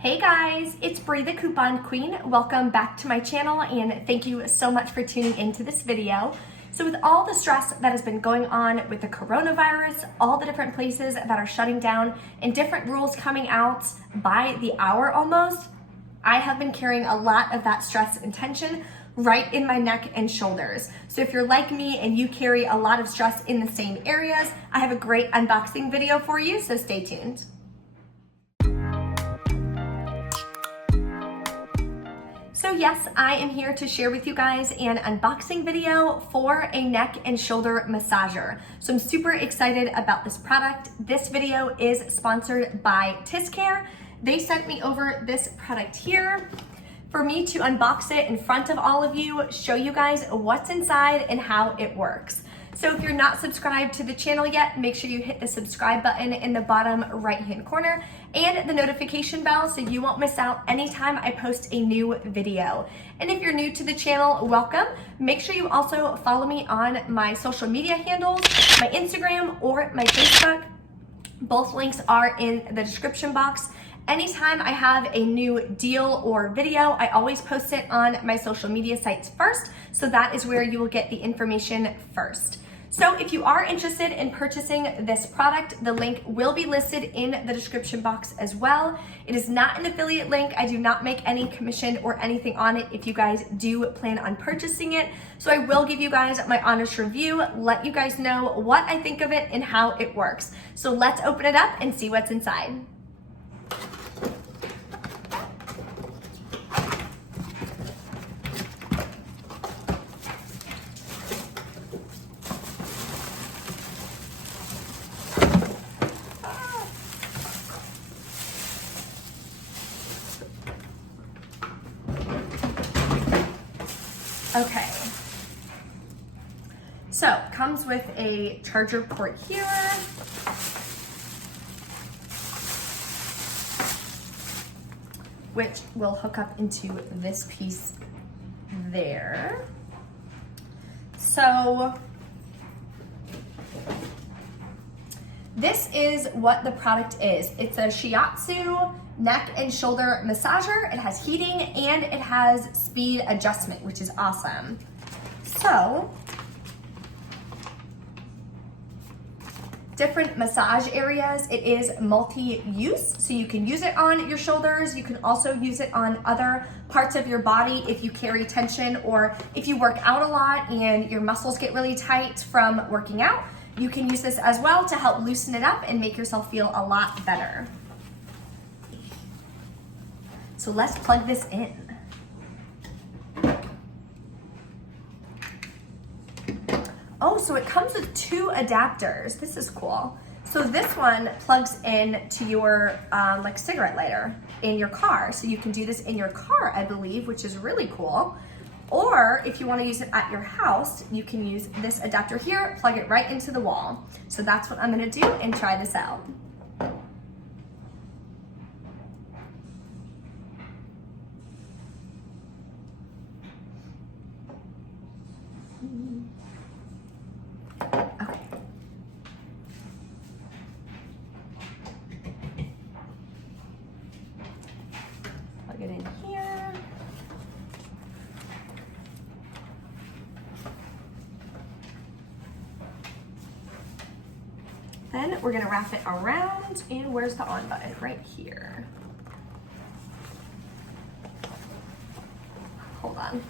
Hey guys, it's Brie the Coupon Queen. Welcome back to my channel and thank you so much for tuning into this video. So with all the stress that has been going on with the coronavirus, all the different places that are shutting down and different rules coming out by the hour almost, I have been carrying a lot of that stress and tension right in my neck and shoulders. So if you're like me and you carry a lot of stress in the same areas, I have a great unboxing video for you, so stay tuned. So yes, I am here to share with you guys an unboxing video for a neck and shoulder massager. So I'm super excited about this product. This video is sponsored by Tisscare. They sent me over this product here for me to unbox it in front of all of you, show you guys what's inside and how it works. So if you're not subscribed to the channel yet, make sure you hit the subscribe button in the bottom right-hand corner and the notification bell so you won't miss out anytime I post a new video. And if you're new to the channel, welcome. Make sure you also follow me on my social media handles, my Instagram or my Facebook. Both links are in the description box. Anytime I have a new deal or video, I always post it on my social media sites first, so that is where you will get the information first. So if you are interested in purchasing this product, the link will be listed in the description box as well. It is not an affiliate link. I do not make any commission or anything on it if you guys do plan on purchasing it. So I will give you guys my honest review, let you guys know what I think of it and how it works. So let's open it up and see what's inside. Okay, so comes with a charger port here. Which will hook up into this piece there. So this is what the product is. It's a Shiatsu neck and shoulder massager. It has heating and it has speed adjustment, which is awesome. So, different massage areas. It is multi-use, so you can use it on your shoulders. You can also use it on other parts of your body if you carry tension or if you work out a lot and your muscles get really tight from working out. You can use this as well to help loosen it up and make yourself feel a lot better. So let's plug this in. Oh, so it comes with two adapters. This is cool. So this one plugs in to your like cigarette lighter in your car. So you can do this in your car, I believe, which is really cool. Or if you want to use it at your house, you can use this adapter here, plug it right into the wall. So that's what I'm going to do and try this out. Okay. Plug it in here. Then we're gonna wrap it around, and where's the on button? Right here. Hold on.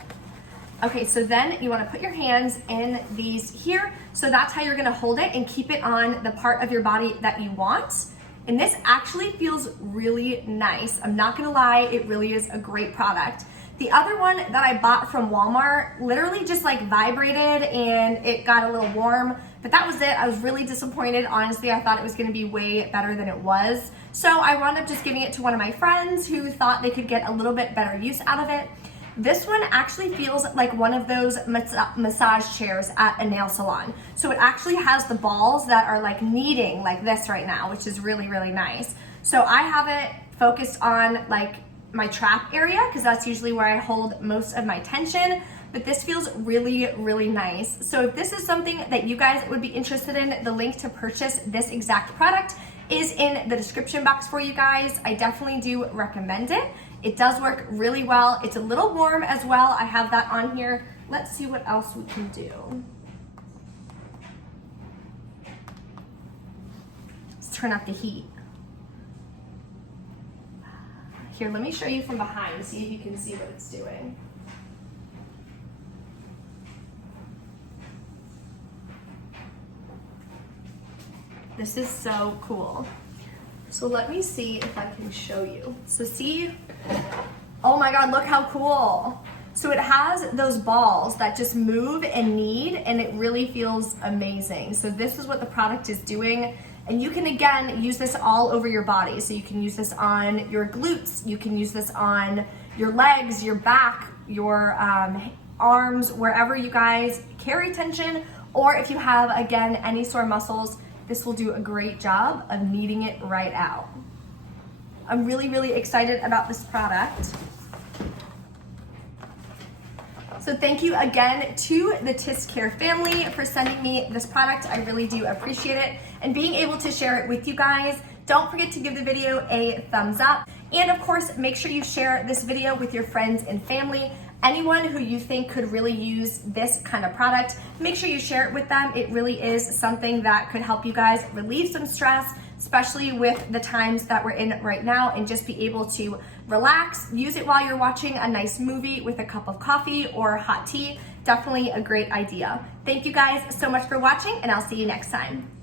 Okay, so then you wanna put your hands in these here. So that's how you're gonna hold it and keep it on the part of your body that you want. And this actually feels really nice. I'm not gonna lie, it really is a great product. The other one that I bought from Walmart literally just like vibrated and it got a little warm, but that was it. I was really disappointed. Honestly, I thought it was gonna be way better than it was. So I wound up just giving it to one of my friends who thought they could get a little bit better use out of it. This one actually feels like one of those massage chairs at a nail salon. So it actually has the balls that are like kneading like this right now, which is really, really nice. So I have it focused on like my trap area because that's usually where I hold most of my tension. but this feels really, really nice. So if this is something that you guys would be interested in, the link to purchase this exact product is in the description box for you guys. I definitely do recommend it. It does work really well. It's a little warm as well. I have that on here. Let's see what else we can do. Let's turn up the heat. Here, let me show you from behind, see if you can see what it's doing. This is so cool. So let me see if I can show you. So see, oh my God, look how cool. So it has those balls that just move and knead, and it really feels amazing. So this is what the product is doing. And you can, again, use this all over your body. So you can use this on your glutes, you can use this on your legs, your back, your arms, wherever you guys carry tension, or if you have, again, any sore muscles, this will do a great job of kneading it right out. I'm really, really excited about this product. So thank you again to the Tisscare family for sending me this product. I really do appreciate it and being able to share it with you guys. Don't forget to give the video a thumbs up. And of course, make sure you share this video with your friends and family. Anyone who you think could really use this kind of product, make sure you share it with them. It really is something that could help you guys relieve some stress, especially with the times that we're in right now, and just be able to relax. Use it while you're watching a nice movie with a cup of coffee or hot tea. Definitely a great idea. Thank you guys so much for watching, and I'll see you next time.